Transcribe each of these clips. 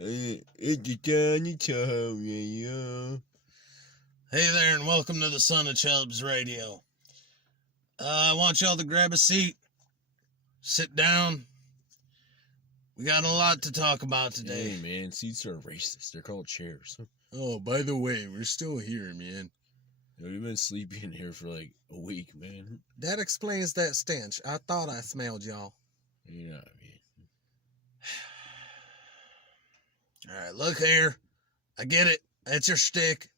It's the Tiny Time Radio. Hey there, and welcome to the Son of Chubbs radio. I want y'all to grab a seat, sit down. We got a lot to talk about today. Hey, man, seats are racist. They're called chairs. Oh, by the way, we're still here, man. We've been sleeping here for like a week, man. That explains that stench. I thought I smelled y'all. You know what I mean? Alright, look here. I get it. That's your shtick.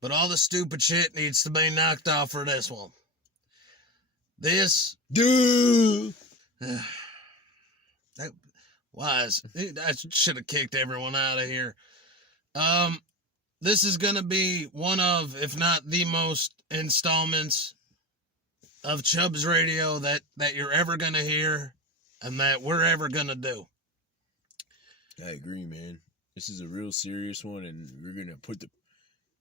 But all the stupid shit needs to be knocked off for this one. This... Dude! I should have kicked everyone out of here. This is going to be one of, if not the most installments of Chubbs Radio that you're ever going to hear and that we're ever going to do. I agree, man. This is a real serious one, and we're going to put the...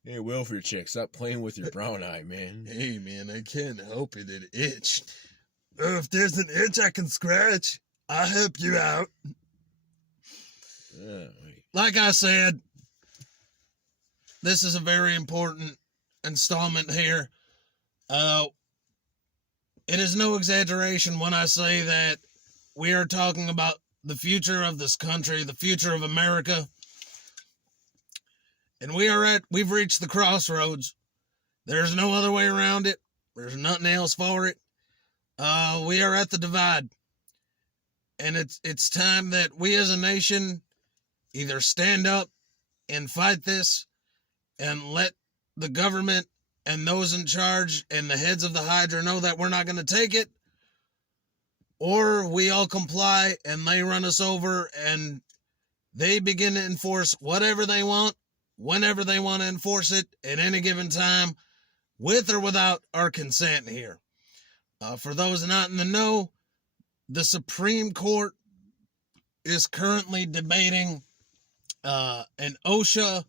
Hey, welfare check, stop playing with your brown eye, man. Hey, man, I can't help it. It itched. If there's an itch I can scratch, I'll help you out. Like I said, this is a very important installment here. It is no exaggeration when I say that we are talking about the future of this country, the future of America. And we've reached the crossroads. There's no other way around it. There's nothing else for it. We are at the divide. And it's time that we as a nation either stand up and fight this and let the government and those in charge and the heads of the Hydra know that we're not going to take it, or we all comply and they run us over and they begin to enforce whatever they want, whenever they want to enforce it at any given time, with or without our consent here. For those not in the know, the Supreme Court is currently debating an OSHA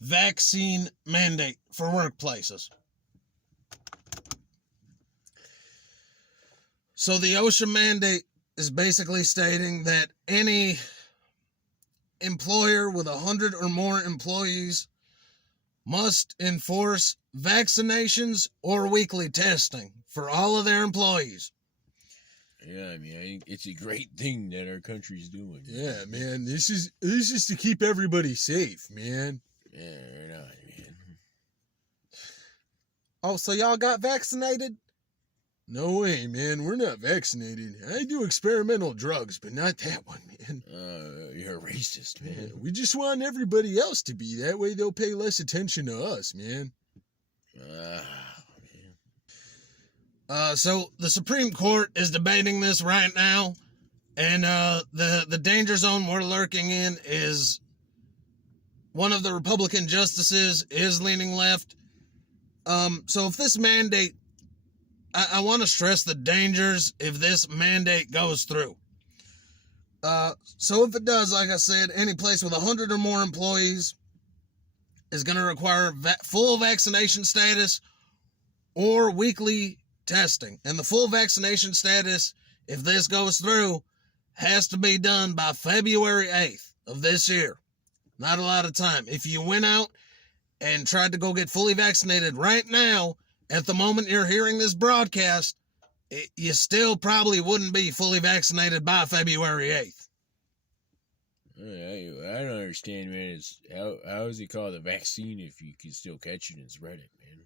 vaccine mandate for workplaces. So the OSHA mandate is basically stating that any employer with 100 or more employees must enforce vaccinations or weekly testing for all of their employees. Yeah, I mean, I think it's a great thing that our country's doing. Yeah, man, this is to keep everybody safe, man. Yeah, right on, man. Oh, so y'all got vaccinated? No way, man. We're not vaccinated. I do experimental drugs, but not that one, man. You're a racist, man. Yeah, we just want everybody else to be. That way they'll pay less attention to us, man. So the Supreme Court is debating this right now, and the danger zone we're lurking in is one of the Republican justices is leaning left. So if this mandate, I want to stress the dangers if this mandate goes through. So if it does, like I said, any place with 100 or more employees is going to require full vaccination status or weekly testing. And the full vaccination status, if this goes through, has to be done by February 8th of this year. Not a lot of time. If you went out and tried to go get fully vaccinated right now, at the moment you're hearing this broadcast, you still probably wouldn't be fully vaccinated by February 8th. I don't understand, man. How is it called a vaccine if you can still catch it and spread it, man?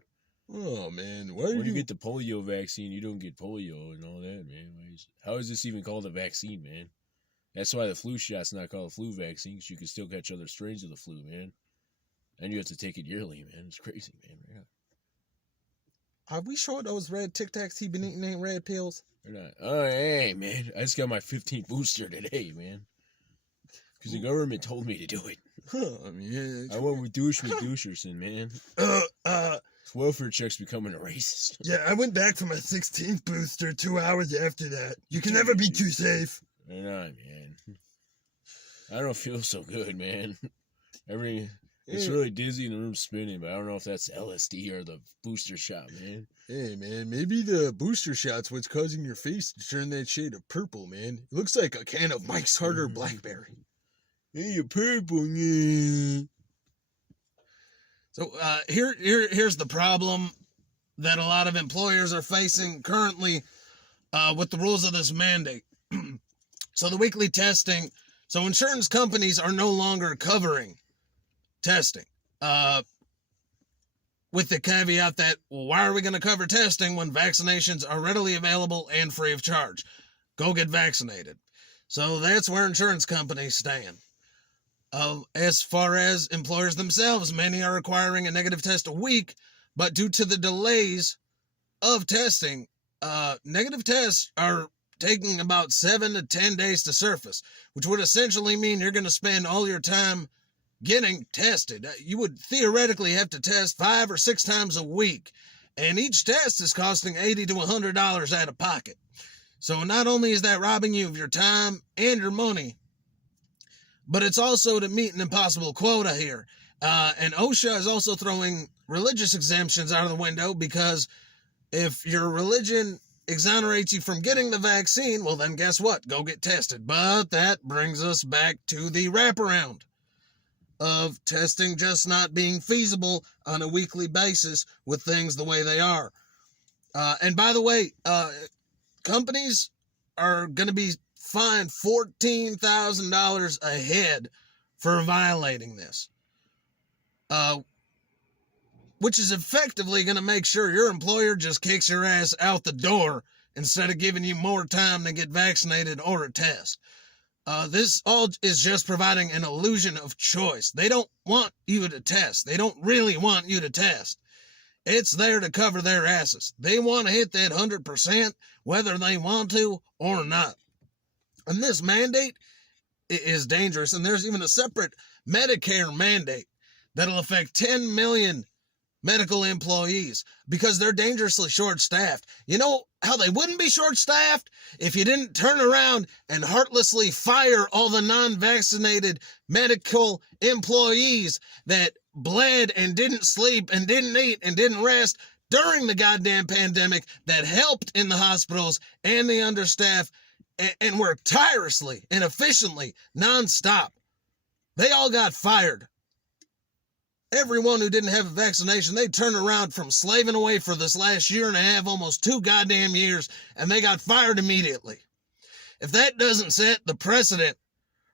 Oh, man. When you get the polio vaccine, you don't get polio and all that, man. How is this even called a vaccine, man? That's why the flu shot's not called a flu vaccine, because you can still catch other strains of the flu, man. And you have to take it yearly, man. It's crazy, man. Are we sure those red Tic Tacs he been eating ain't red pills? They're not. Oh, hey, man. I just got my 15th booster today, man. Because the government told me to do it. Huh, I mean, I went with Doucherson, man. Welfare check's becoming a racist. Yeah, I went back for my 16th booster 2 hours after that. You can never be too safe. Right on, man. I don't feel so good, man. It's really dizzy and the room's spinning, but I don't know if that's LSD or the booster shot, man. Hey, man, maybe the booster shot's what's causing your face to turn that shade of purple, man. It looks like a can of Mike's Harder Blackberry. Hey, you're purple. Yeah. So here's the problem that a lot of employers are facing currently with the rules of this mandate. So the weekly testing, so insurance companies are no longer covering testing. With the caveat that, well, why are we going to cover testing when vaccinations are readily available and free of charge? Go get vaccinated. So that's where insurance companies stand. As far as employers themselves, many are requiring a negative test a week, but due to the delays of testing, negative tests are taking about 7 to 10 days to surface, which would essentially mean you're going to spend all your time getting tested. You would theoretically have to test 5 or 6 times a week, and each test is costing $80 to $100 out of pocket. So not only is that robbing you of your time and your money, but it's also to meet an impossible quota here. And OSHA is also throwing religious exemptions out of the window, because if your religion exonerates you from getting the vaccine, well then guess what? Go get tested. But that brings us back to the wraparound of testing just not being feasible on a weekly basis with things the way they are. And by the way, companies are going to be fined $14,000 a head for violating this, which is effectively going to make sure your employer just kicks your ass out the door instead of giving you more time to get vaccinated or a test. This all is just providing an illusion of choice. They don't want you to test. They don't really want you to test. It's there to cover their asses. They want to hit that 100% whether they want to or not. And this mandate is dangerous. And there's even a separate Medicare mandate that'll affect 10 million medical employees because they're dangerously short-staffed. You know how they wouldn't be short-staffed? If you didn't turn around and heartlessly fire all the non-vaccinated medical employees that bled and didn't sleep and didn't eat and didn't rest during the goddamn pandemic, that helped in the hospitals and the understaffed and worked tirelessly and efficiently nonstop. They all got fired. Everyone who didn't have a vaccination, they turned around from slaving away for this last year and a half, almost 2 goddamn years, and they got fired immediately. If that doesn't set the precedent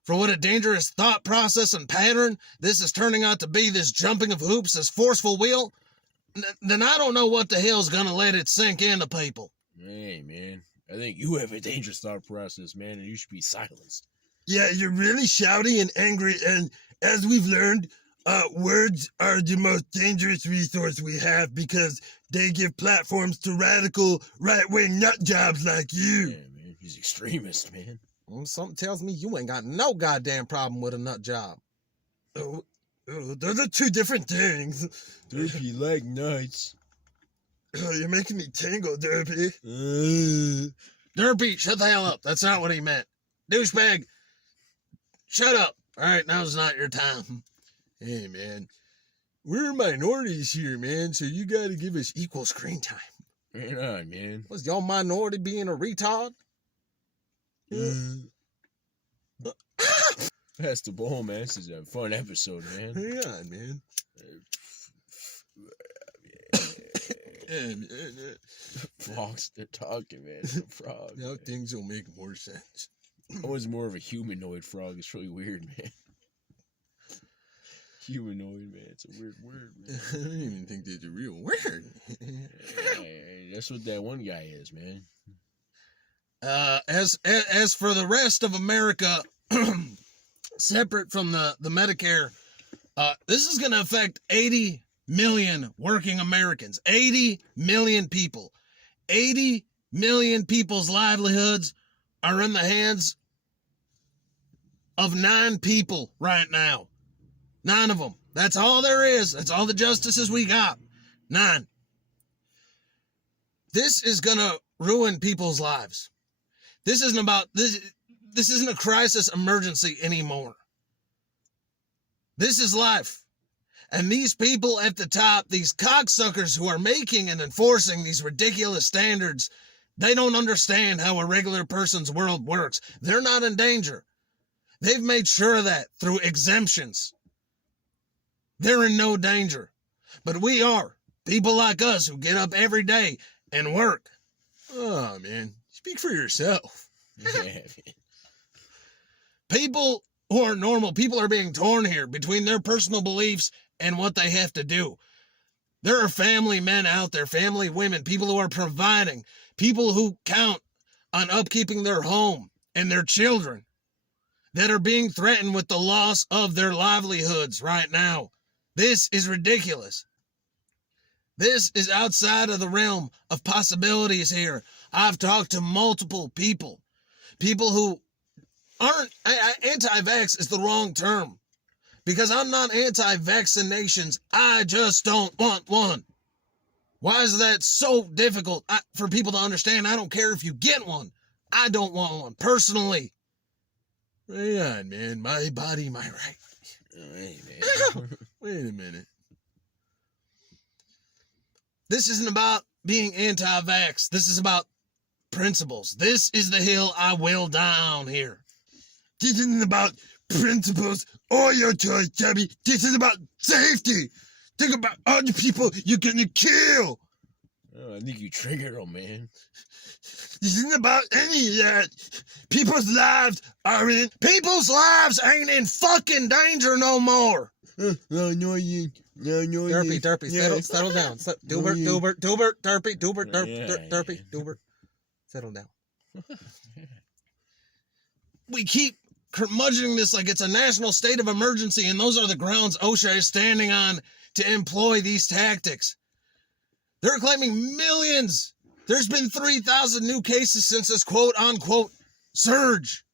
for what a dangerous thought process and pattern this is turning out to be, this jumping of hoops, this forceful will, then I don't know what the hell's gonna let it sink into people. Hey, man, I think you have a dangerous thought process, man, and you should be silenced. Yeah, you're really shouty and angry, and as we've learned, words are the most dangerous resource we have because they give platforms to radical right-wing nut jobs like you. Yeah, man, he's extremist, man. Well, something tells me you ain't got no goddamn problem with a nut job. Oh, those are 2 different things. Derpy like nuts. Oh, you're making me tingle, Derpy. Derpy, shut the hell up. That's not what he meant. Douchebag, shut up. All right, now's not your time. Hey, man, we're minorities here, man, so you gotta give us equal screen time. Right on, man. Was your minority being a retard? That's the ball, man. This is a fun episode, man. Hang on, man. Frogs, they're talking, man. It's a frog. Now Man. things will make more sense. I was more of a humanoid frog. It's really weird, man. Humanoid, man. It's a weird word, man. I don't even think that's a real word. Hey, that's what that one guy is, man. As for the rest of America, separate from the Medicare, this is going to affect 80 million working Americans. 80 million people. 80 million people's livelihoods are in the hands of 9 people right now. 9 of them. That's all there is. That's all the justices we got. 9. This is going to ruin people's lives. This isn't about this. This isn't a crisis emergency anymore. This is life. And these people at the top, these cocksuckers who are making and enforcing these ridiculous standards, they don't understand how a regular person's world works. They're not in danger. They've made sure of that through exemptions. They're in no danger. But we are. People like us who get up every day and work. Oh, man. Speak for yourself. Yeah, man. People who are normal, people are being torn here between their personal beliefs and what they have to do. There are family men out there, family women, people who are providing, people who count on upkeeping their home and their children that are being threatened with the loss of their livelihoods right now. This is ridiculous. This is outside of the realm of possibilities here. I've talked to multiple people who aren't, anti-vax is the wrong term, because I'm not anti-vaccinations. I just don't want one. Why is that so difficult for people to understand? I don't care if you get one. I don't want one personally. Right on, man. My body, my right. Hey, man. Wait a minute. This isn't about being anti-vax. This is about principles. This is the hill I will die on here. This isn't about principles or your choice, Chubby. This is about safety. Think about all the people you're gonna kill. Oh, I think you triggered him, man. This isn't about any of that. People's lives are in. People's lives ain't in fucking danger no more. Annoying. Annoying. Derpy, settle down. Dubert, settle down. We keep curmudgeoning this like it's a national state of emergency, and those are the grounds OSHA is standing on to employ these tactics. They're claiming millions. There's been 3,000 new cases since this quote-unquote surge.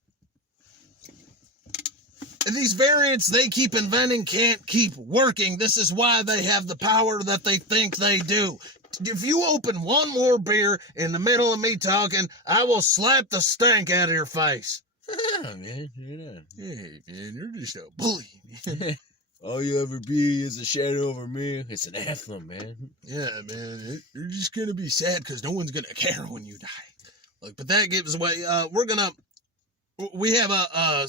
And these variants they keep inventing can't keep working. This is why they have the power that they think they do. If you open one more beer in the middle of me talking, I will slap the stank out of your face. Yeah, man. Yeah. Hey, man, you're just a bully. All you ever be is a shadow over me. It's an anthem, man. Yeah, man. You're just gonna be sad because no one's gonna care when you die. Look, but that gives away. We have a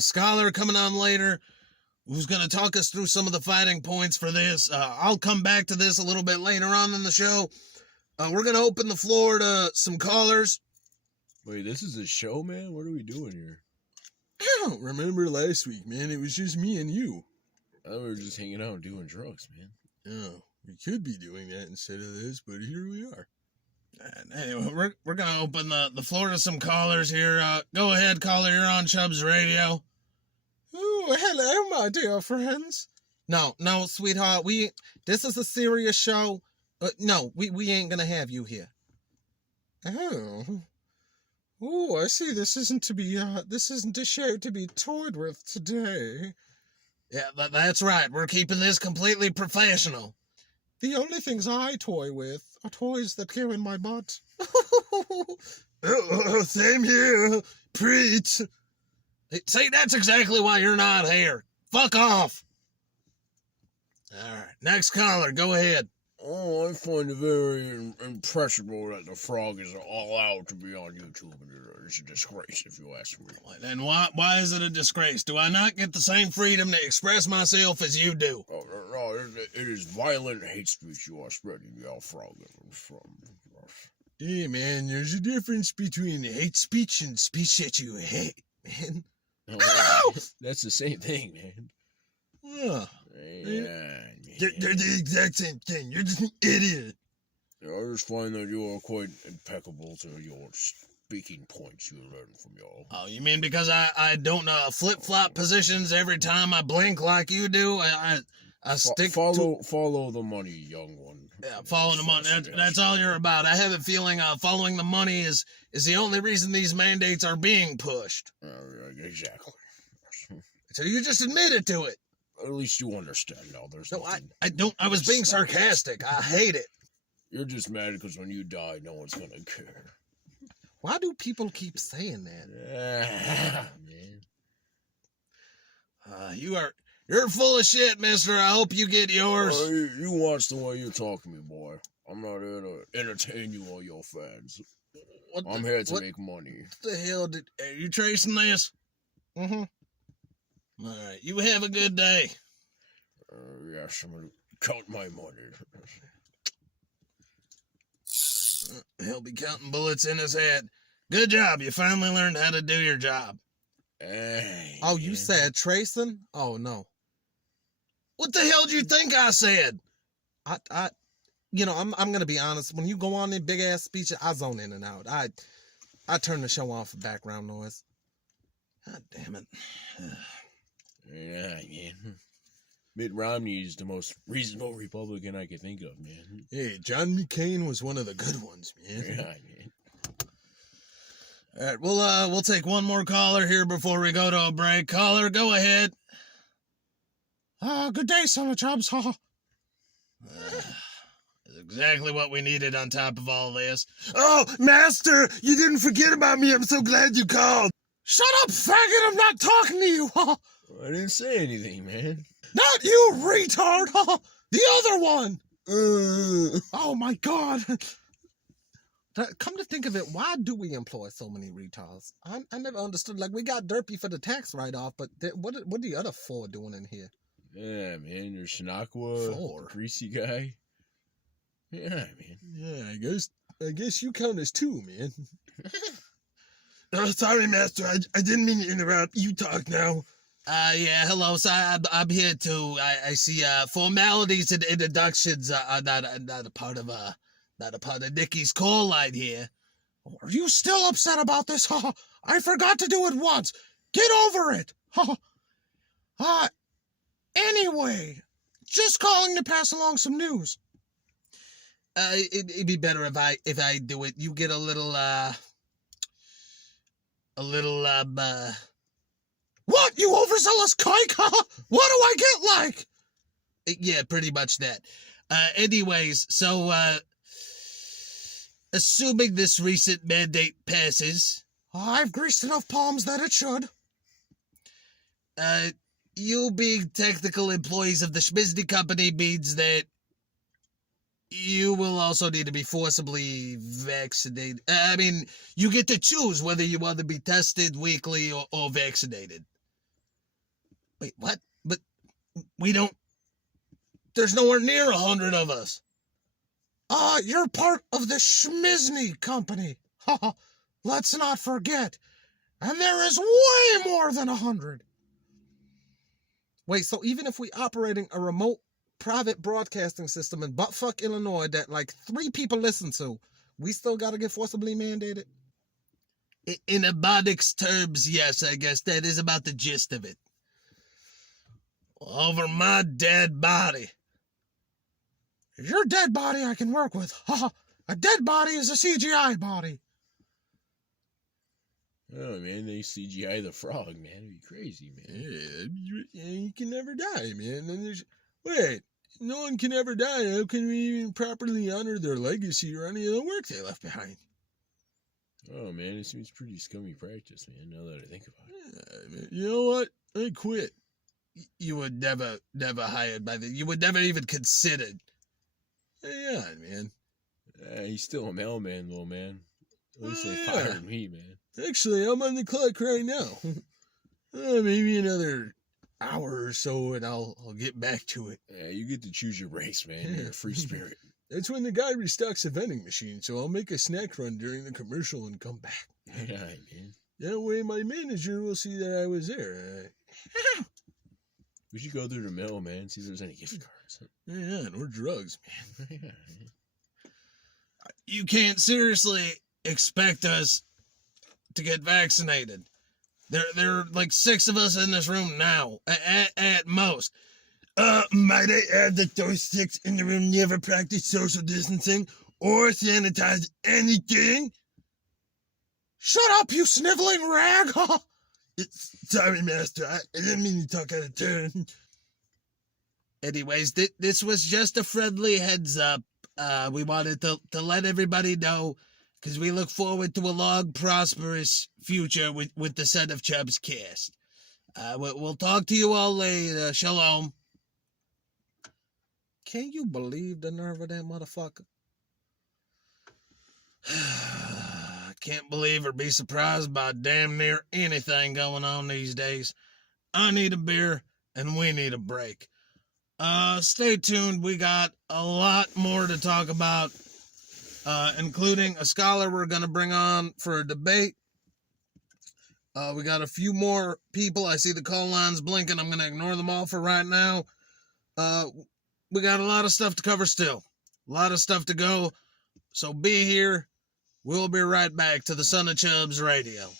scholar coming on later who's going to talk us through some of the fighting points for this. I'll come back to this a little bit later on in the show. We're going to open the floor to some callers. Wait, this is a show, man? What are we doing here? Remember last week, man? It was just me and you. I thought we were just hanging out and doing drugs, man. Oh, we could be doing that instead of this, but here we are. Anyway, we're going to open the floor to some callers here. Go ahead, caller. You're on Chubbs Radio. Oh, hello, my dear friends. No, sweetheart. This is a serious show. No, we ain't gonna have you here. Oh, I see. This isn't a show to be toyed with today. Yeah, that's right. We're keeping this completely professional. The only things I toy with are toys that go in my butt. Same here. Preach. See, that's exactly why you're not here. Fuck off. All right, next caller, go ahead. Oh, I find it very impressionable that the frog is all out to be on YouTube. It's a disgrace, if you ask me. Then why is it a disgrace? Do I not get the same freedom to express myself as you do? Oh, no, it is violent hate speech you are spreading, you frog. Hey, man, there's a difference between hate speech and speech that you hate, man. No, that's the same thing, man. Yeah. Yeah. They're the exact same thing. You're just an idiot. I just find that you are quite impeccable to your speaking points you learn from your... Oh, you mean because I don't flip-flop positions every time I blink like you do? I stick Follow the money, young one. Yeah, follow the money. That's all you're about. I have a feeling following the money is the only reason these mandates are being pushed. Exactly. So you just admitted to it. At least you understand now. There's No, nothing. I don't. I was being sarcastic. I hate it. You're just mad because when you die, no one's gonna care. Why do people keep saying that? Man. You're full of shit, mister. I hope you get yours. You watch the way you talk to me, boy. I'm not here to entertain you or your fans. I'm here to make money. What the hell are you tracing this? Mm-hmm. All right, you have a good day. Yes, I'm gonna count my money. He'll be counting bullets in his head. Good job. You finally learned how to do your job. Hey, Oh, you man. said tracing? Oh no. What the hell do you think I said? I I'm gonna be honest. When you go on in big ass speeches, I zone in and out. I turn the show off for background noise. God damn it. Yeah, man. Mitt Romney is the most reasonable Republican I could think of, man. Hey, John McCain was one of the good ones, man. Yeah, man. All right, we'll take one more caller here before we go to a break. Caller, go ahead. Good day, Son of Chubbs. That's exactly what we needed on top of all this. Oh, Master, you didn't forget about me. I'm so glad you called. Shut up, faggot! I'm not talking to you. I didn't say anything, man. Not you, retard. The other one. Uh, Oh my god. Come to think of it, why do we employ so many retards? I never understood. Like, we got Derpy for the tax write-off, but what are the other four doing in here? Yeah, man. There's Shinakwa, Four. the greasy guy. Yeah, man. yeah, I guess you count as two, man. Oh, sorry, Master. I didn't mean to interrupt. You talk now. Yeah, hello. So I'm here too. I see formalities and introductions are not a part of Nikki's call line here. Are you still upset about this? I forgot to do it once. Get over it. Anyway, just calling to pass along some news. It'd be better if I do it. You get a little What, you overzealous kike? What do I get like? yeah, pretty much that. Anyways, so assuming this recent mandate passes, I've greased enough palms that it should. you being technical employees of the Schmizny Company means that you will also need to be forcibly vaccinated. I mean, you get to choose whether you want to be tested weekly or vaccinated. Wait, what? But we don't... There's nowhere near 100 of us. You're part of the Schmizny Company. Let's not forget. And there is way more than 100. Wait, so even if we operating a remote private broadcasting system in buttfuck Illinois that like 3 people listen to, we still gotta get forcibly mandated? In abonics terms, yes, I guess that is about the gist of it. Over my dead body. Your dead body I can work with. A dead body is a CGI body. Oh, man. They CGI the frog, man. It'd be crazy, man. Yeah, you can never die, man. Wait, no one can ever die. How can we even properly honor their legacy or any of the work they left behind? Oh, man. It seems pretty scummy practice, man, now that I think about it. Yeah, man, you know what? I quit. You were never hired by you were never even considered. Yeah, man. He's still a mailman, though, man. At least they Yeah. fired me, man. Actually, I'm on the clock right now. Maybe another hour or so, and I'll get back to it. Yeah, you get to choose your race, man. You're a free spirit. That's when the guy restocks the vending machine, so I'll make a snack run during the commercial and come back. Yeah, man. That way my manager will see that I was there. We should go through the mail, man, see if there's any gift cards. Yeah, or drugs, man. Yeah, man. You can't seriously expect us to get vaccinated. There are like 6 of us in this room now, at most. Might I add that those 6 in the room never practice social distancing or sanitize anything? Shut up, you sniveling rag! Sorry, Master. I didn't mean to talk out of turn. Anyways, this was just a friendly heads up. We wanted to let everybody know, because we look forward to a long, prosperous future with the Son of Chubbs cast. We'll talk to you all later. Shalom. Can you believe the nerve of that motherfucker? Can't believe or be surprised by damn near anything going on these days. I need a beer, and we need a break. Stay tuned. We got a lot more to talk about, including a scholar we're going to bring on for a debate. We got a few more people. I see the call lines blinking. I'm going to ignore them all for right now. We got a lot of stuff to cover still. A lot of stuff to go. So be here. We'll be right back to the Son of Chubbs Radio.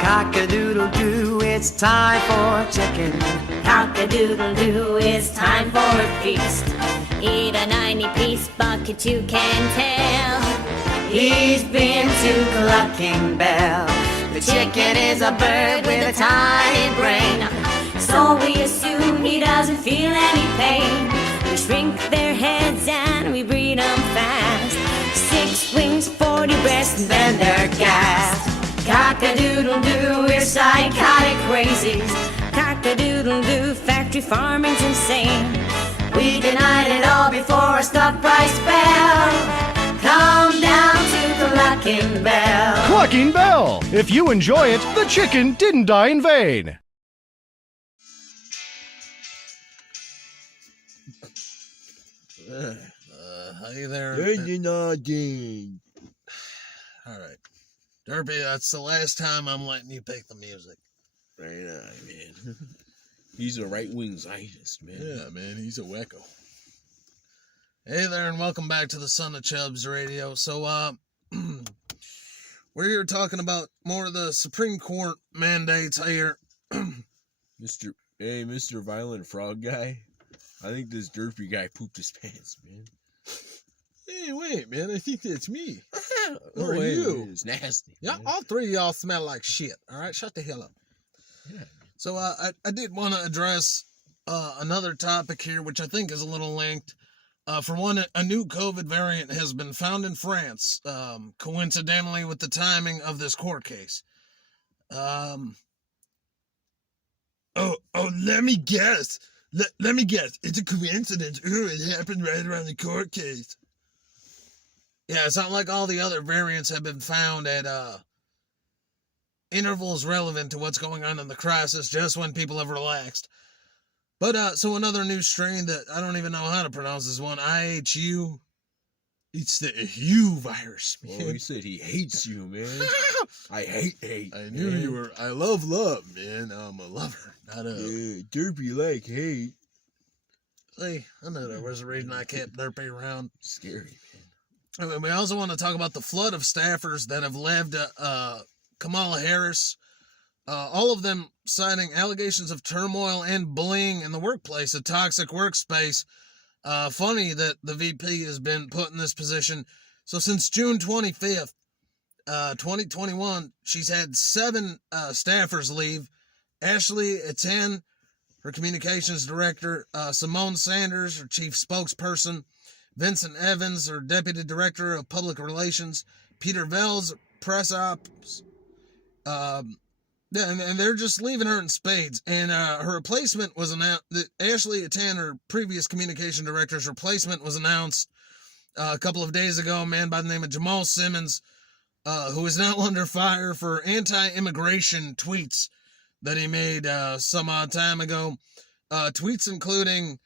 Cock-a-doodle-doo, it's time for chicken. Cock-a-doodle-doo, it's time for a feast. Eat a 90-piece bucket, you can tell. He's been to Clucking Bell. The chicken is a bird with a tiny brain. So we assume he doesn't feel any pain. We shrink their heads and we breed them fast. 6 wings, 40 breasts, and then they're gassed. Cock-a-doodle-doo, we're psychotic crazies. Cock-a-doodle-doo, factory farming's insane. We denied it all before a stock price fell. Come down to Clucking Bell. Clucking Bell. If you enjoy it, the chicken didn't die in vain. Hey there. All right. Derpy, that's the last time I'm letting you pick the music. Right on, man. He's a right-wing Zionist, man. Yeah, man, he's a wacko. Hey there, and welcome back to the Son of Chubbs Radio. So, we're here talking about more of the Supreme Court mandates here. Mr. Violent Frog guy. I think this derpy guy pooped his pants, man. Hey, wait, man, I think that's me. Who are you? It's nasty. Yeah, man. all three of y'all smell like shit. All right, shut the hell up. Yeah. So, I did want to address another topic here, which I think is a little linked. For one, a new COVID variant has been found in France, coincidentally with the timing of this court case. Oh, let me guess. Let me guess. It's a coincidence. Ooh, it happened right around the court case. Yeah, it's not like all the other variants have been found at intervals relevant to what's going on in the crisis, just when people have relaxed. But, so another new strain that I don't even know how to pronounce this one, IHU. It's the HU virus, man. Oh, he said he hates you, man. I hate. I knew you were. I love love, man. I'm a lover, not a. Yeah, derpy like hate. See, I know there was a reason I kept Derpy around. Scary, man. And we also want to talk about the flood of staffers that have left Kamala Harris. All of them citing allegations of turmoil and bullying in the workplace, a toxic workspace. Funny that the VP has been put in this position. So since June 25th, 2021, she's had 7 staffers leave. Ashley Etienne, her communications director, Simone Sanders, her chief spokesperson, Vincent Evans, her deputy director of public relations, Peter Vels, press ops. Yeah, and they're just leaving her in spades. And her replacement was announced. Ashley Etienne, her previous communication director's replacement, was announced a couple of days ago. A man by the name of Jamal Simmons, who is now under fire for anti-immigration tweets that he made some odd time ago. Tweets including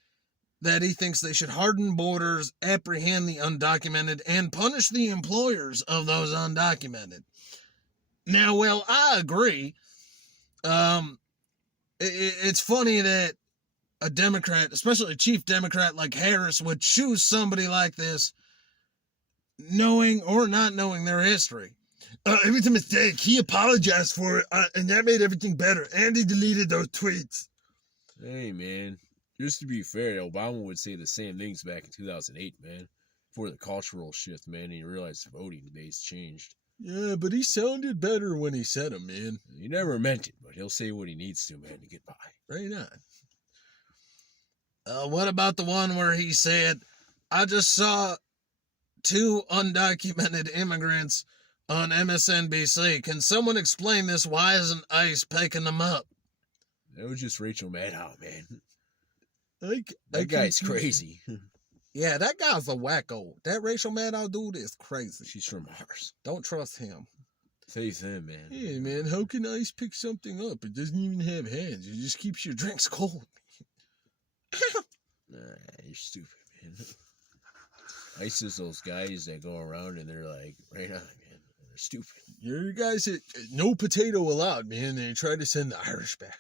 that he thinks they should harden borders, apprehend the undocumented, and punish the employers of those undocumented. Now, well, I agree. It's funny that a Democrat, especially a chief Democrat like Harris, would choose somebody like this, knowing or not knowing their history. It was a mistake. He apologized for it, and that made everything better. And he deleted those tweets. Hey, man. Just to be fair, Obama would say the same things back in 2008, man. Before the cultural shift, man, and he realized the voting days changed. Yeah, but he sounded better when he said them, man. He never meant it, but he'll say what he needs to, man, to get by. Right on. What about the one where he said, I just saw 2 undocumented immigrants on MSNBC. Can someone explain this? Why isn't ICE picking them up? That was just Rachel Maddow, man. That guy's crazy. Yeah, that guy's a wacko. That racial maddow dude is crazy. She's from Mars. Don't trust him. Faith in, man. Hey, man, how can ice pick something up? It doesn't even have hands. It just keeps your drinks cold. Nah, you're stupid, man. Ice is those guys that go around and they're like, right on, man. They're stupid. Your guys, no potato allowed, man. They try to send the Irish back.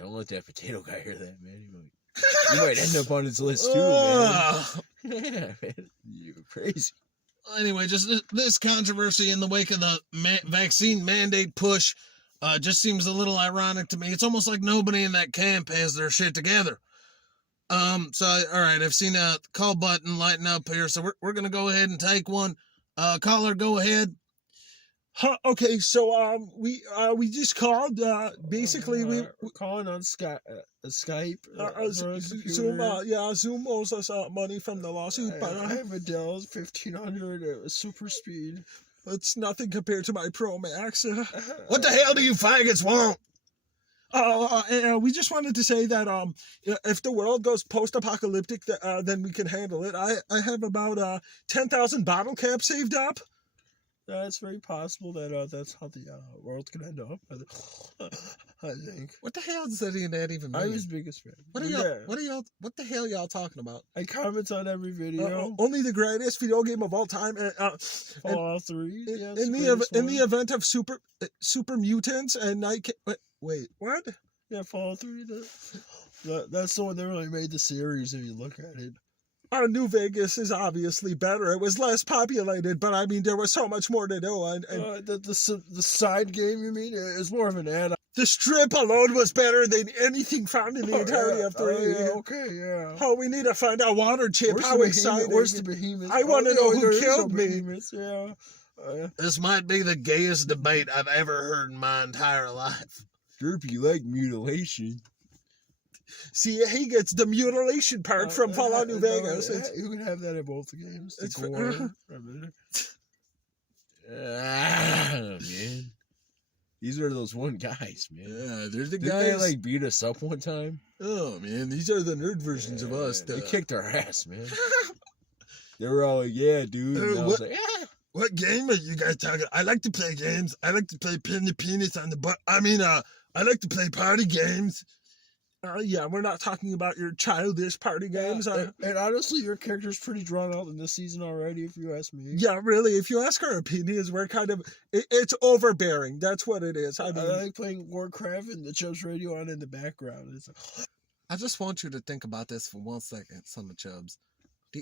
Don't let that potato guy hear that, man. You might end up on his list too, man. Yeah, man. You're crazy. Anyway, just this controversy in the wake of the vaccine mandate push just seems a little ironic to me. It's almost like nobody in that camp has their shit together. All right, I've seen a call button lighting up here, so we're gonna go ahead and take one. Caller, go ahead. Okay, so we just called. Basically, we're calling on Skype. Zoom. Zoom owes us money from the lawsuit, but I have a Dell 1500 super speed. It's nothing compared to my Pro Max. What the hell do you faggots want? We just wanted to say that if the world goes post-apocalyptic, then we can handle it. I have about 10,000 bottle caps saved up. It's very possible that that's how the world could end up. I think. What the hell does that even mean? I'm his biggest fan. What the hell y'all talking about? I comment on every video. Only the greatest video game of all time. Fallout 3. In the event of super mutants and wait, what? Yeah, Fallout 3. That's the one that really made the series. If you look at it. New Vegas is obviously better. It was less populated, but I mean, there was so much more to do. And the side game, you mean, is more of an add-on. The strip alone was better than anything found in the entirety of 3. Yeah. Oh, we need to find out Water Chip. How exciting! Where's the behemoth? I want to know who killed me. Yeah. This might be the gayest debate I've ever heard in my entire life. Derpy like mutilation. See, he gets the mutilation part from Fallout New Vegas. You can have that in both the games. It's man. These are those one guys, man. Yeah, they're the Didn't guys. they like beat us up one time? Oh man, these are the nerd versions of us. They kicked our ass, man. They were all like, "Yeah, dude." And I was like, "Yeah." What game are you guys talking? I like to play games. I like to play pin the penis on the butt. I like to play party games. Yeah, we're not talking about your childish party games. And honestly, your character's pretty drawn out in this season already, if you ask me. Yeah, really. If you ask our opinions, we're kind of... It's overbearing. That's what it is. I mean, I like playing Warcraft and the Chubbs radio on in the background. It's like... I just want you to think about this for 1 second, Son of Chubbs.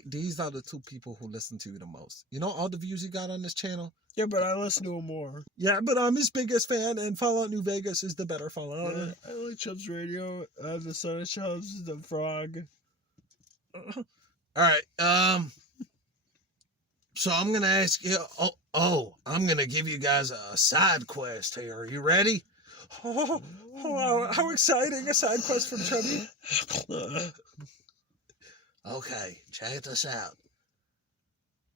These are the 2 people who listen to you the most. You know all the views you got on this channel? Yeah, but I listen to him more. Yeah, but I'm his biggest fan, and Fallout New Vegas is the better Fallout. Yeah, I like Chubbs Radio, the Son of Chubbs, the Frog. All right, so I'm going to ask you... I'm going to give you guys a side quest here. Are you ready? How exciting, a side quest from Chubby. Okay, check this out.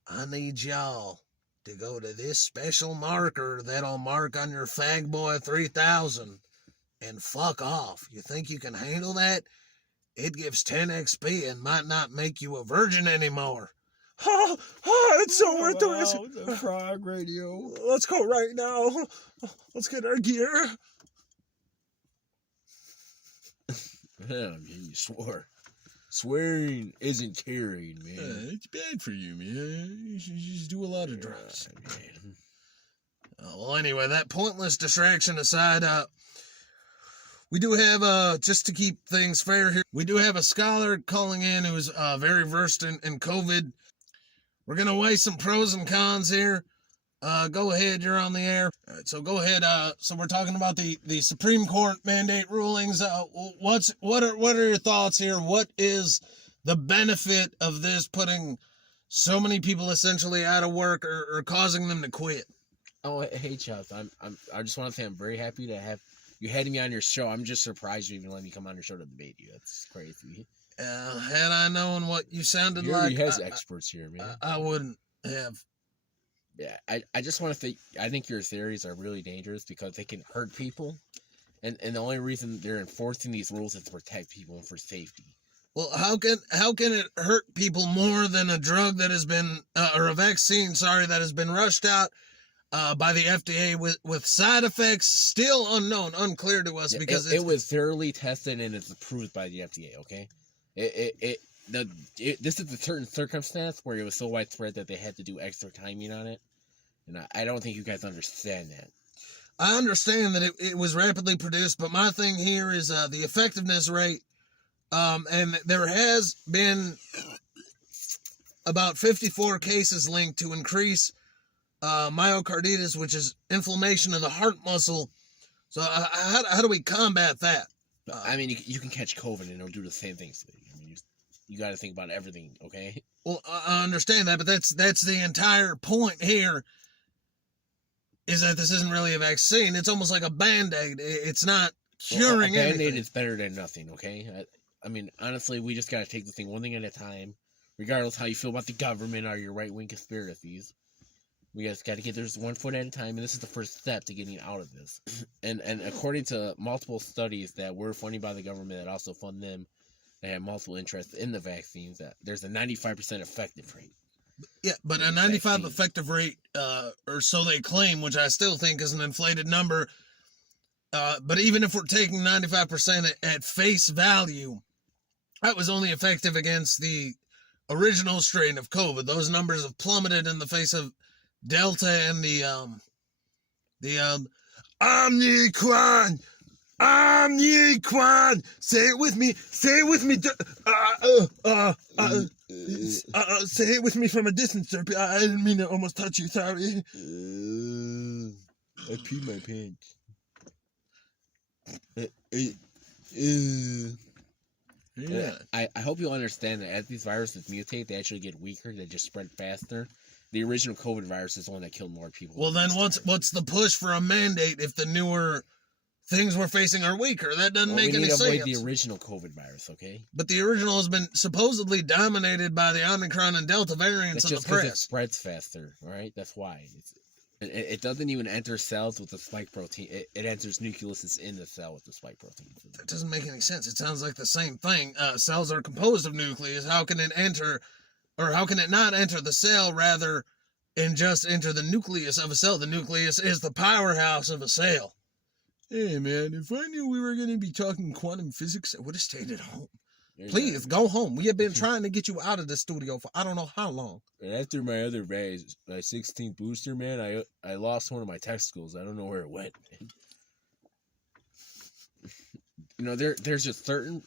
I need y'all to go to this special marker that'll mark on your Fagboy 3000 and fuck off. You think you can handle that? It gives 10 XP and might not make you a virgin anymore. It's so worth the risk. The Frog Radio. Let's go right now. Let's get our gear. Yeah, you swore. Swearing isn't caring, man. It's bad for you, man. You should just do a lot of drugs. Well, anyway, that pointless distraction aside, we do have, just to keep things fair here, we do have a scholar calling in who's very versed in COVID. We're going to weigh some pros and cons here. Go ahead, you're on the air. All right, so go ahead. So we're talking about the Supreme Court mandate rulings. What are your thoughts here? What is the benefit of this putting so many people essentially out of work or causing them to quit? Oh, hey, Chubbs. I just want to say I'm very happy to have you had me on your show. I'm just surprised you even let me come on your show to debate you. That's crazy. Had I known what you sounded he like, has experts here, man. I wouldn't have. Yeah, I just want to think. I think your theories are really dangerous because they can hurt people, And the only reason they're enforcing these rules is to protect people and for safety. Well, how can it hurt people more than a drug that has been or a vaccine, sorry, that has been rushed out by the FDA with side effects still unknown, unclear to us, because it was thoroughly tested and it's approved by the FDA. Okay, this is a certain circumstance where it was so widespread that they had to do extra timing on it, and I don't think you guys understand that. I understand that it was rapidly produced, but my thing here is the effectiveness rate. And there has been about 54 cases linked to increase myocarditis, which is inflammation of the heart muscle. So how do we combat that? I mean, you can catch COVID and it'll do the same things. I mean, you got to think about everything, okay? Well, I understand that, but that's the entire point here. Is that this isn't really a vaccine? It's almost like a Band-Aid. It's not curing anything. A Band-Aid is better than nothing, okay? I mean, honestly, we just got to take the thing one thing at a time, regardless how you feel about the government or your right-wing conspiracies. We just got to get this 1 foot at a time, and this is the first step to getting out of this. And according to multiple studies that were funded by the government that also fund them, that have multiple interests in the vaccines, that there's a 95% effective rate. Yeah, but a 95 effective rate, or so they claim, which I still think is an inflated number. But even if we're taking 95% at face value, that was only effective against the original strain of COVID. Those numbers have plummeted in the face of Delta and the Omicron. Omicron. Say it with me. Say it with me. Say it with me from a distance, sir. I didn't mean to almost touch you. Sorry. I peed my pants. yeah. I hope you understand that as these viruses mutate, they actually get weaker. They just spread faster. The original COVID virus is the one that killed more people. Well, then what's the push for a mandate if the newer things we're facing are weaker? That doesn't make any sense. We need to avoid the original COVID virus, okay? But the original has been supposedly dominated by the Omicron and Delta variants in the press. It spreads faster, all right? That's why. It doesn't even enter cells with the spike protein. It enters nucleuses in the cell with the spike protein. That doesn't make any sense. It sounds like the same thing. Cells are composed of nucleus. How can it enter, or how can it not enter the cell rather and just enter the nucleus of a cell? The nucleus is the powerhouse of a cell. Hey, man, if I knew we were going to be talking quantum physics, I would have stayed at home. Please, go home. We have been trying to get you out of the studio for I don't know how long. And after my other vaccine, my 16th booster, man, I lost one of my testicles. I don't know where it went. You know, there's a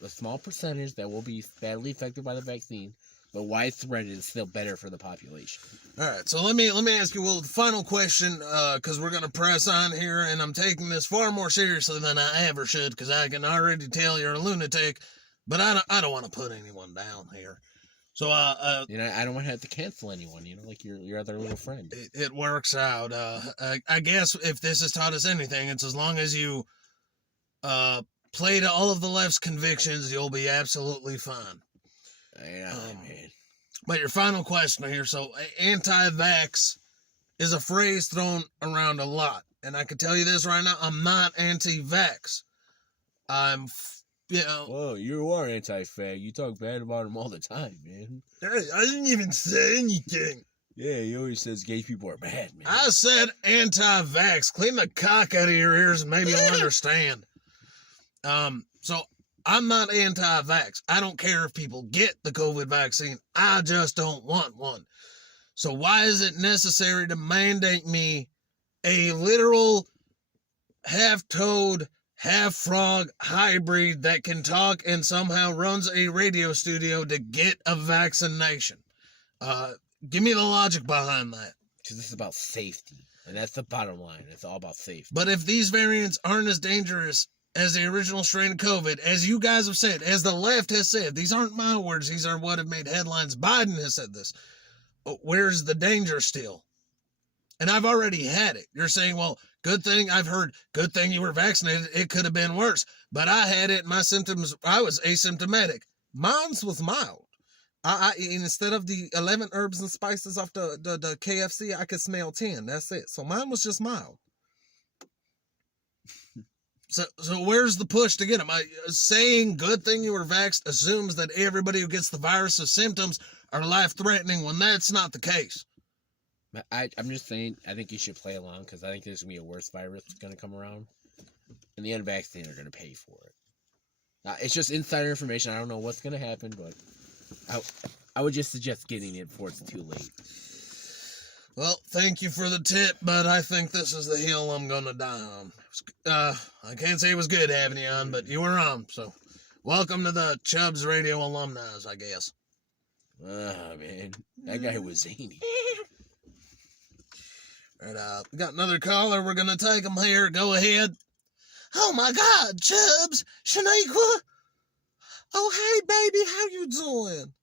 small percentage that will be badly affected by the vaccine, but widespread is still better for the population. All right, so let me ask you, the final question, because we're going to press on here, and I'm taking this far more seriously than I ever should, because I can already tell you're a lunatic, but I don't want to put anyone down here. So, you know, I don't want to have to cancel anyone, you know, like your other little friend. It works out. I guess if this has taught us anything, it's as long as you play to all of the left's convictions, you'll be absolutely fine. Yeah, man. But your final question here. So, anti-vax is a phrase thrown around a lot. And I can tell you this right now, I'm not anti-vax. I'm, Whoa, you are anti-fag. You talk bad about him all the time, man. Hey, I didn't even say anything. Yeah, he always says gay people are bad, man. I said anti-vax. Clean the cock out of your ears and maybe you'll understand. So I'm not anti-vax. I don't care if people get the COVID vaccine. I just don't want one. So why is it necessary to mandate me a literal half-toad, half-frog hybrid that can talk and somehow runs a radio studio to get a vaccination? Give me the logic behind that. Because this is about safety. And that's the bottom line. It's all about safety. But if these variants aren't as dangerous as the original strain of COVID, as you guys have said, as the left has said, these aren't my words, these are what have made headlines. Biden has said this. Where's the danger still? And I've already had it. You're saying, well, good thing you were vaccinated. It could have been worse. But I had it, my symptoms, I was asymptomatic. Mine's was mild. I instead of the 11 herbs and spices off the KFC, I could smell 10. That's it. So mine was just mild. So where's the push to get them? Saying good thing you were vaxxed assumes that everybody who gets the virus's symptoms are life-threatening when that's not the case. I'm just saying, I think you should play along because I think there's going to be a worse virus that's going to come around. And the unvaccinated are going to pay for it. It's just insider information. I don't know what's going to happen, but I would just suggest getting it before it's too late. Well, thank you for the tip, but I think this is the hill I'm going to die on. I can't say it was good having you on, but you were on, so welcome to the Chubbs Radio alumni, I guess. Man, that guy was zany. Right, we got another caller. We're going to take him here. Go ahead. Oh, my God, Chubbs. Shaniqua. Oh, hey, baby. How you doing?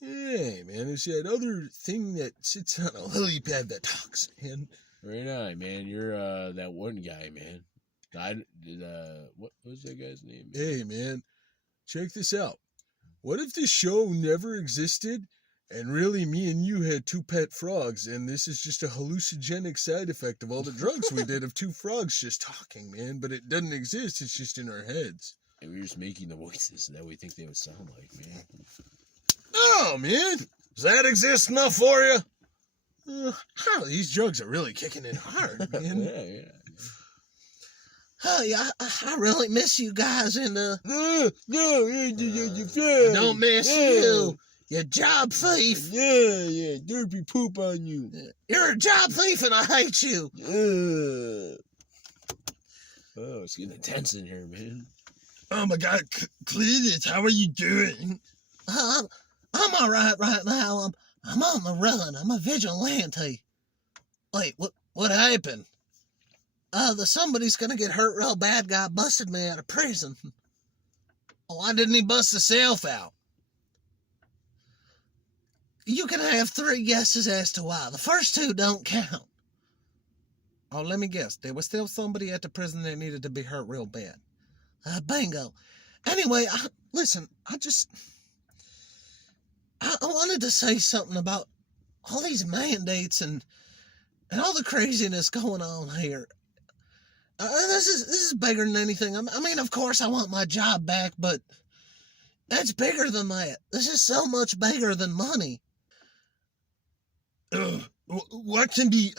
Hey, man, it's that other thing that sits on a lily pad that talks, man. Right on, man. You're that one guy, man. What was that guy's name? Hey, man, check this out. What if this show never existed and really me and you had two pet frogs and this is just a hallucinogenic side effect of all the drugs we did of two frogs just talking, man? But it doesn't exist. It's just in our heads. And we were just making the voices that we think they would sound like, man. Oh, man. Does that exist enough for you? These drugs are really kicking in hard, man. Yeah. Hey, I really miss you guys, and No, I don't miss you. You job thief. Yeah, derpy poop on you. You're a job thief, and I hate you. Oh, it's getting intense in here, man. Oh my God, Cletus, how are you doing? I'm all right now. I'm on the run. I'm a vigilante. Wait, what happened? Somebody's gonna get hurt real bad. Guy busted me out of prison. Why didn't he bust himself out? You can have 3 guesses as to why. The first 2 don't count. Oh, let me guess. There was still somebody at the prison that needed to be hurt real bad. Bingo. Anyway, listen, I wanted to say something about all these mandates and all the craziness going on here. This is bigger than anything. I mean, of course, I want my job back, but that's bigger than that. This is so much bigger than money. What can be,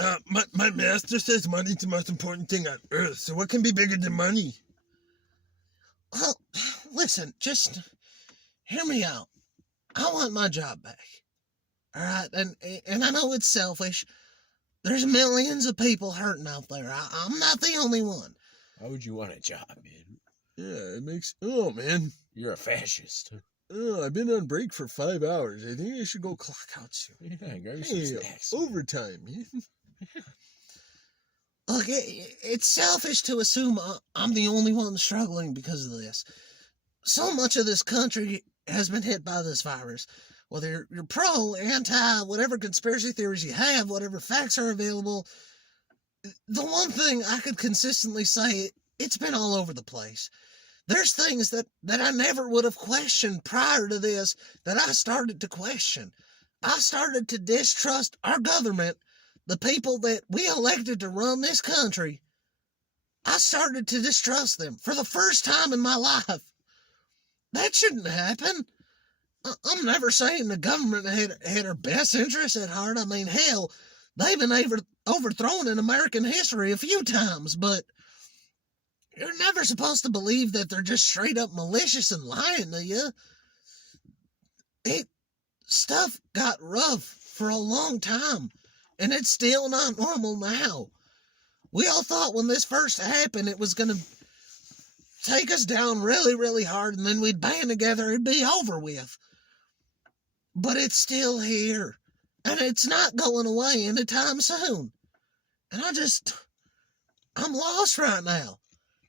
my master says money's the most important thing on earth, so what can be bigger than money? Well, listen, just hear me out. I want my job back. All right? And I know it's selfish. There's millions of people hurting out there. I'm not the only one. Why would you want a job, man? Yeah, it makes, oh man. You're a fascist. Oh, I've been on break for 5 hours. I think I should go clock out soon. Yeah, grab some snacks. Overtime, man. Look, it's selfish to assume I'm the only one struggling because of this. So much of this country has been hit by this virus. Whether you're pro, anti, whatever conspiracy theories you have, whatever facts are available, the one thing I could consistently say, it's been all over the place. There's things that I never would have questioned prior to this that I started to question. I started to distrust our government, the people that we elected to run this country. I started to distrust them for the first time in my life. That shouldn't happen. I'm never saying the government had our best interests at heart. I mean, hell, they've been overthrown in American history a few times, but you're never supposed to believe that they're just straight up malicious and lying to you. Stuff got rough for a long time, and it's still not normal now. We all thought when this first happened, it was going to take us down really, really hard, and then we'd band together, it'd be over with. But it's still here, and it's not going away anytime soon. And I'm lost right now.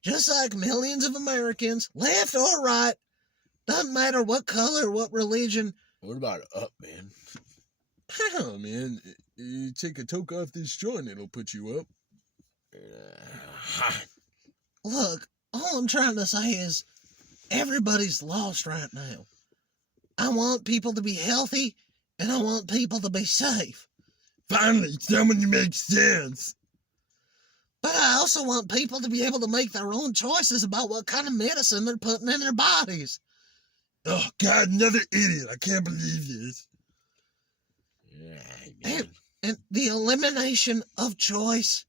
Just like millions of Americans, left or right, doesn't matter what color, what religion. What about up, man? Oh, man, you take a toke off this joint, it'll put you up. Look, all I'm trying to say is everybody's lost right now. I want people to be healthy, and I want people to be safe. Finally, someone who makes sense. But I also want people to be able to make their own choices about what kind of medicine they're putting in their bodies. Oh, God, another idiot. I can't believe this. Yeah, man. And the elimination of choice,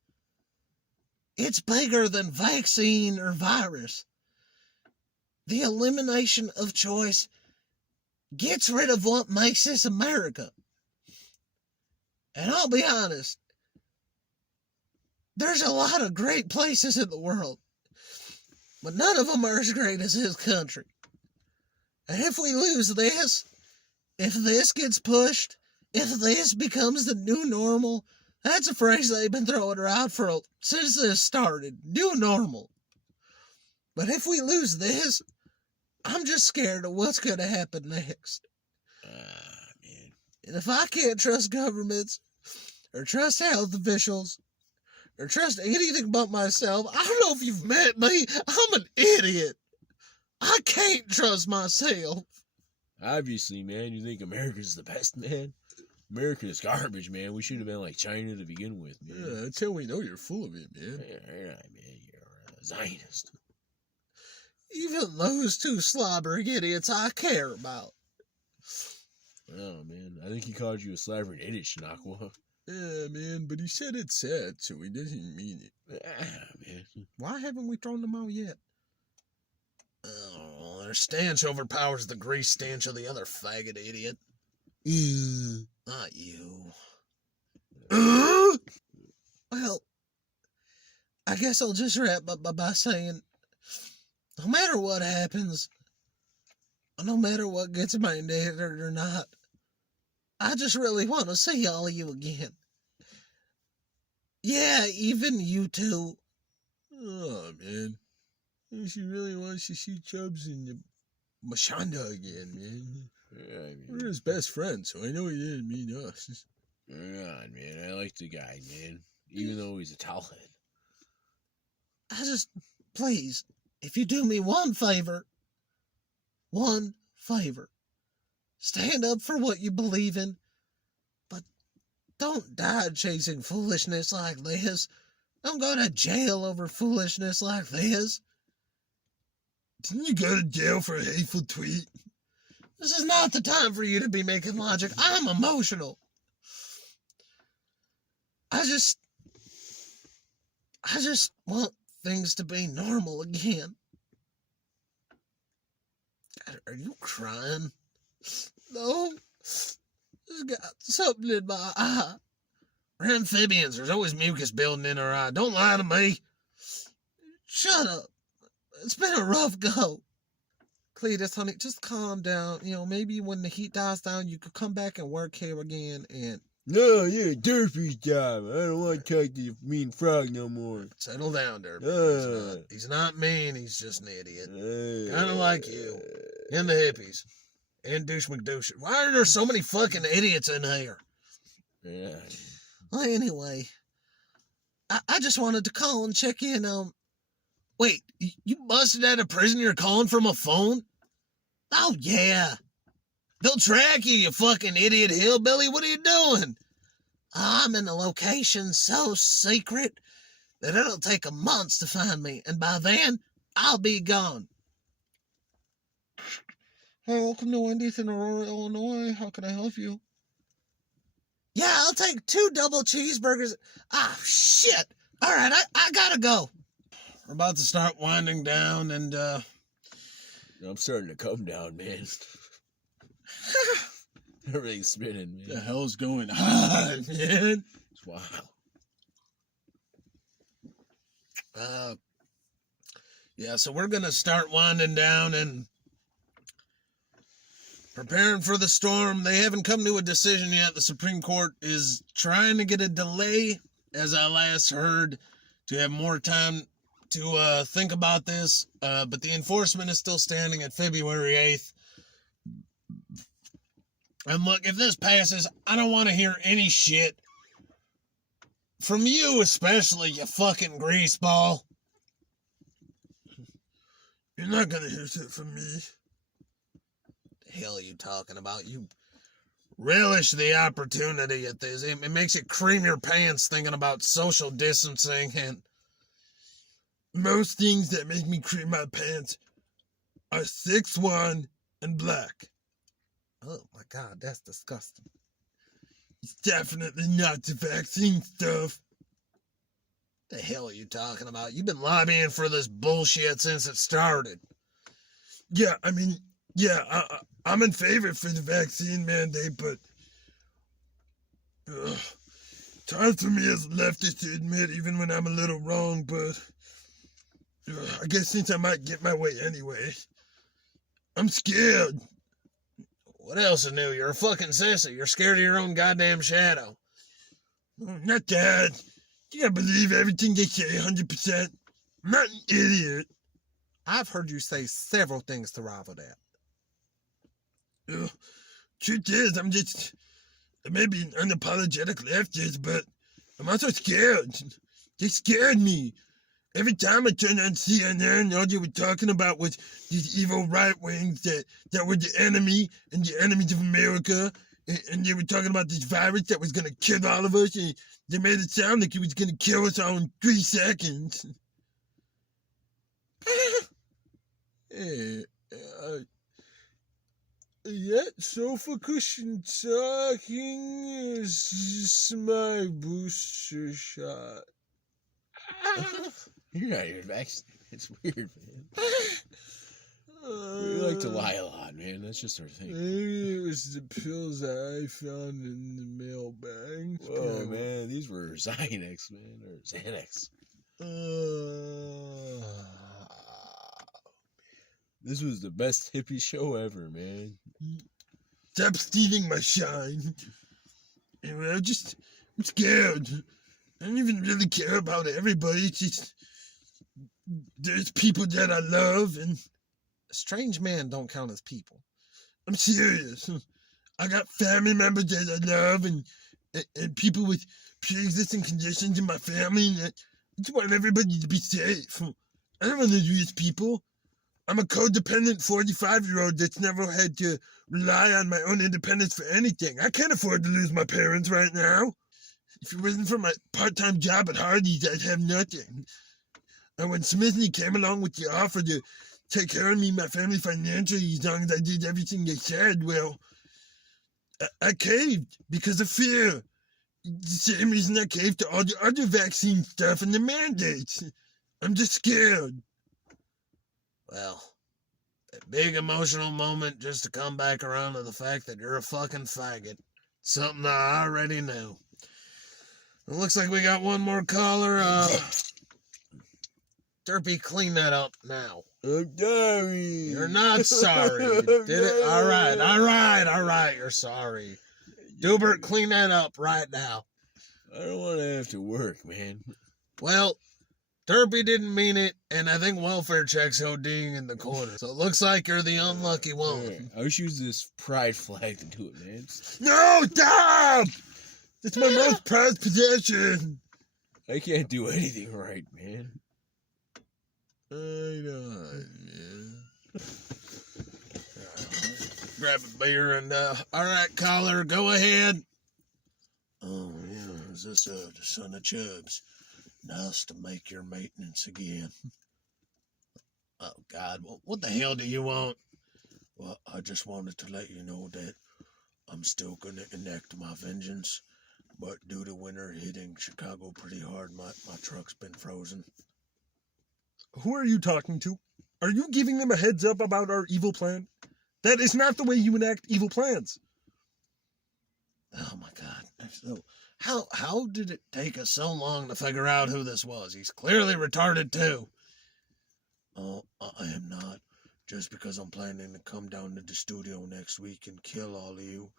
it's bigger than vaccine or virus. The elimination of choice gets rid of what makes this America. And I'll be honest, there's a lot of great places in the world, but none of them are as great as this country. And if we lose this, if this gets pushed, if this becomes the new normal, that's a phrase they've been throwing around since this started, new normal. But if we lose this, I'm just scared of what's going to happen next. Man. And if I can't trust governments, or trust health officials, or trust anything but myself, I don't know if you've met me, I'm an idiot. I can't trust myself. Obviously, man, you think America's the best, man? America's garbage, man. We should have been like China to begin with, man. Yeah, that's how we know you're full of it, man. Yeah, man, you're a Zionist. Even those two slobbering idiots I care about. Oh, man, I think he called you a slobbering idiot, Shinakwa. Yeah, man, but he said it's sad, so he doesn't mean it. Man. Why haven't we thrown them out yet? Oh, their stench overpowers the grease stench of the other faggot idiot. Not you. Well, I guess I'll just wrap up by saying, no matter what happens, no matter what gets mandated or not, I just really want to see all of you again. Yeah, even you two. Oh, man. She really wants to see Chubbs and the Mashanda again, man. Yeah, man. We're his best friends, so I know he didn't mean us. Yeah, man, I like the guy, man. Even though he's a towelhead. Please, if you do me one favor, stand up for what you believe in, but don't die chasing foolishness like this. Don't go to jail over foolishness like this. Didn't you go to jail for a hateful tweet? This is not the time for you to be making logic. I'm emotional. I just want things to be normal again. God, are you crying? No. Just got something in my eye. We're amphibians. There's always mucus building in our eye. Don't lie to me. Shut up. It's been a rough go. Cletus, honey, just calm down. You know, maybe when the heat dies down, you could come back and work here again and... No, yeah, Derpy's job. I don't want to talk to the mean frog no more. Settle down, Derpy. He's not mean, he's just an idiot. Kind of like you. And the hippies. And Douche McDouche. Why are there so many fucking idiots in here? Yeah. Well, anyway, I just wanted to call and check in on... Wait, you busted out of prison, you're calling from a phone? Oh, yeah. They'll track you, you fucking idiot hillbilly. What are you doing? I'm in a location so secret that it'll take a month to find me, and by then, I'll be gone. Hi, welcome to Wendy's in Aurora, Illinois. How can I help you? Yeah, I'll take 2 double cheeseburgers. Ah, shit. All right, I gotta go. We're about to start winding down, and, I'm starting to come down, man. Everything's spinning, man. The hell's going on, man? It's wild. Yeah, so we're gonna start winding down and preparing for the storm. They haven't come to a decision yet. The Supreme Court is trying to get a delay, as I last heard, to have more time to think about this. But the enforcement is still standing at February 8th. And look, if this passes, I don't want to hear any shit from you, especially, you fucking greaseball. You're not gonna hear shit from me. The hell are you talking about? You relish the opportunity at this. It makes you cream your pants thinking about social distancing, and most things that make me cream my pants are 6'1" and black. Oh my God, that's disgusting. It's definitely not the vaccine stuff. The hell are you talking about? You've been lobbying for this bullshit since it started. Yeah, I mean, yeah, I'm in favor for the vaccine mandate, but it's hard for me as a leftist to admit, even when I'm a little wrong, but I guess since I might get my way anyway, I'm scared. What else is new? You're a fucking sissy. You're scared of your own goddamn shadow. Not that. You gotta believe everything they say 100%. I'm not an idiot. I've heard you say several things to rival that. Truth is, I'm just maybe an unapologetic leftist, but I'm also scared. They scared me. Every time I turned on CNN, all they were talking about was these evil right wings that were the enemy and the enemies of America. And they were talking about this virus that was going to kill all of us. And they made it sound like it was going to kill us all in 3 seconds. That sofa cushion talking is just my booster shot. You're not even vaccinated. It's weird, man. We like to lie a lot, man. That's just our thing. Maybe it was the pills that I found in the mailbag. Whoa, man. These were Xanax, man. Or Xanax. This was the best hippie show ever, man. Stop stealing my shine. Anyway, I'm scared. I don't even really care about everybody. It's just there's people that I love, and Strange men don't count as people. I'm serious. I got family members that I love, and people with pre-existing conditions in my family, and I just want everybody to be safe. I don't want to lose people. I'm a codependent 45-year-old that's never had to rely on my own independence for anything. I can't afford to lose my parents right now. If it wasn't for my part-time job at Hardee's, I'd have nothing. And when Smithney came along with the offer to take care of me and my family financially as long as I did everything they said, well, I caved because of fear. The same reason I caved to all the other vaccine stuff and the mandates. I'm just scared. Well, that big emotional moment just to come back around to the fact that you're a fucking faggot. Something I already knew. It looks like we got one more caller. Derpy, clean that up now. I'm sorry. You're not sorry. You did it. All right. You're sorry. Dubert, clean that up right now. I don't want to have to work, man. Well, Derpy didn't mean it, and I think welfare check's ODing in the corner. So it looks like you're the unlucky one. I wish you used this pride flag to do it, man. No, stop! It's my most prized possession. I can't do anything right, man. I know, man. Grab a beer and, all right, caller, go ahead. Oh, yeah, is this the Son of Chubbs? Nice to make your maintenance again. Oh, God, what the hell do you want? Well, I just wanted to let you know that I'm still going to enact my vengeance, but due to winter hitting Chicago pretty hard, my truck's been frozen. Who are you talking to? Are you giving them a heads up about our evil plan? That is not the way you enact evil plans. Oh, my God. So, how did it take us so long to figure out who this was? He's clearly retarded, too. Oh, I am not. Just because I'm planning to come down to the studio next week and kill all of you.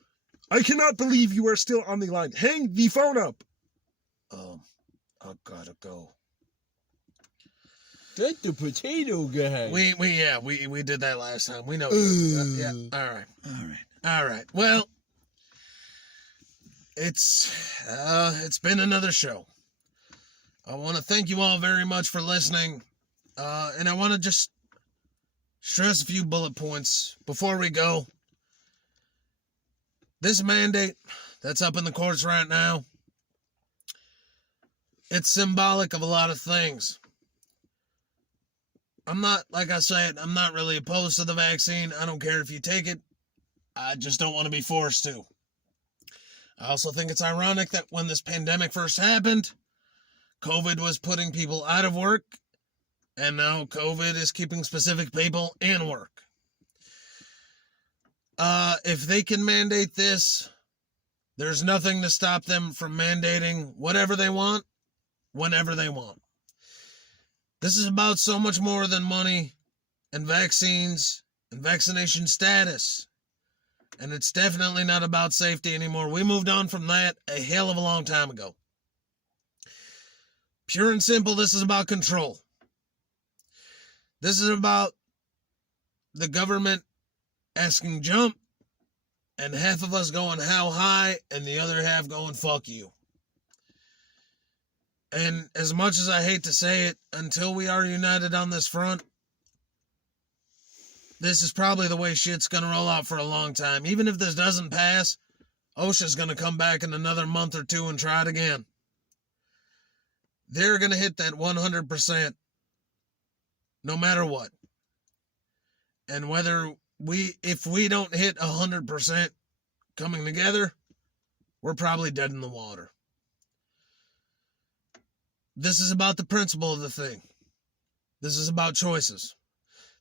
I cannot believe you are still on the line. Hang the phone up. I gotta go. That's the potato guy. We did that last time. We know. Yeah. All right. Well, it's been another show. I want to thank you all very much for listening. And I want to just stress a few bullet points before we go. This mandate that's up in the courts right now, it's symbolic of a lot of things. I'm not, like I said, I'm not really opposed to the vaccine. I don't care if you take it. I just don't want to be forced to. I also think it's ironic that when this pandemic first happened, COVID was putting people out of work, and now COVID is keeping specific people in work. If they can mandate this, there's nothing to stop them from mandating whatever they want, whenever they want. This is about so much more than money and vaccines and vaccination status. And it's definitely not about safety anymore. We moved on from that a hell of a long time ago. Pure and simple, this is about control. This is about the government asking jump, and half of us going how high, and the other half going fuck you. And as much as I hate to say it, until we are united on this front, this is probably the way shit's going to roll out for a long time. Even if this doesn't pass, OSHA's going to come back in another month or two and try it again. They're going to hit that 100% no matter what. And if we don't hit 100% coming together, we're probably dead in the water. This is about the principle of the thing. This is about choices.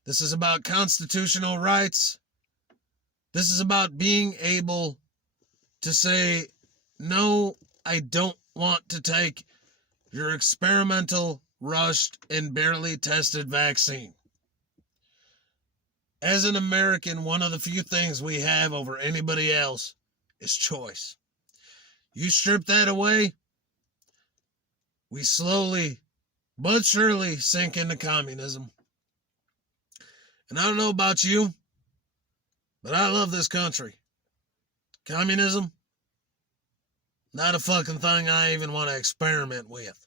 This is about constitutional rights. This is about being able to say, no, I don't want to take your experimental, rushed, and barely tested vaccine. As an American, one of the few things we have over anybody else is choice. You strip that away, we slowly but surely sink into communism. And I don't know about you, but I love this country. Communism, not a fucking thing I even want to experiment with.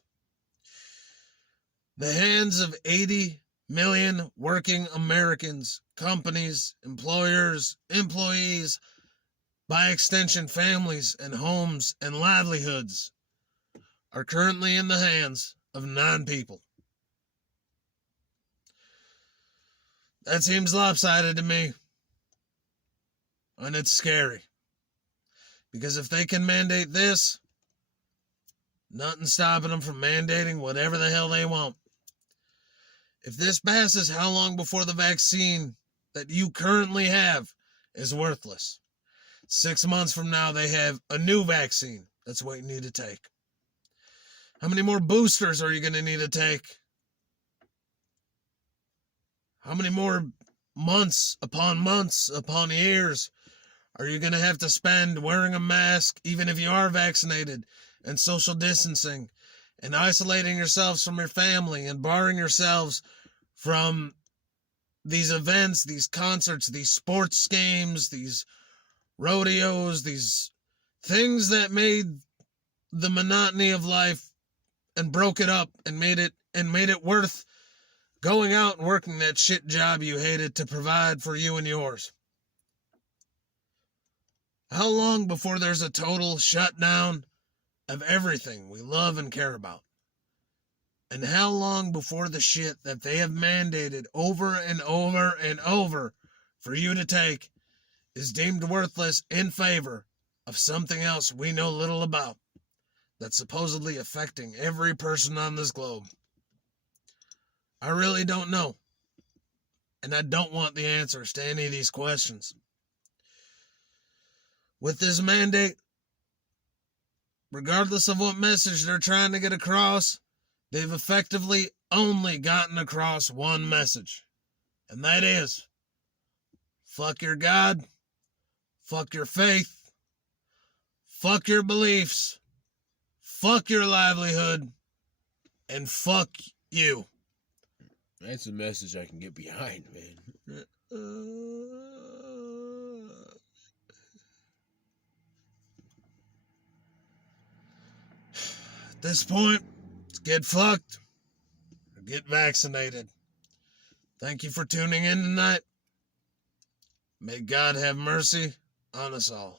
The hands of 80 million working Americans, companies, employers, employees, by extension families and homes and livelihoods, are currently in the hands of 9 people. That seems lopsided to me. And it's scary. Because if they can mandate this, nothing's stopping them from mandating whatever the hell they want. If this passes, how long before the vaccine that you currently have is worthless? 6 months from now, they have a new vaccine. That's what you need to take. How many more boosters are you going to need to take? How many more months upon years are you going to have to spend wearing a mask, even if you are vaccinated, and social distancing, and isolating yourselves from your family, and barring yourselves from these events, these concerts, these sports games, these rodeos, these things that made the monotony of life and broke it up and made it worth going out and working that shit job you hated to provide for you and yours? How long before there's a total shutdown of everything we love and care about? And how long before the shit that they have mandated over and over and over for you to take is deemed worthless in favor of something else we know little about that's supposedly affecting every person on this globe? I really don't know. And I don't want the answers to any of these questions. With this mandate, regardless of what message they're trying to get across, they've effectively only gotten across one message. And that is, fuck your God, fuck your faith, fuck your beliefs, fuck your livelihood, and fuck you. That's a message I can get behind, man. At this point, let's get fucked or get vaccinated. Thank you for tuning in tonight. May God have mercy on us all.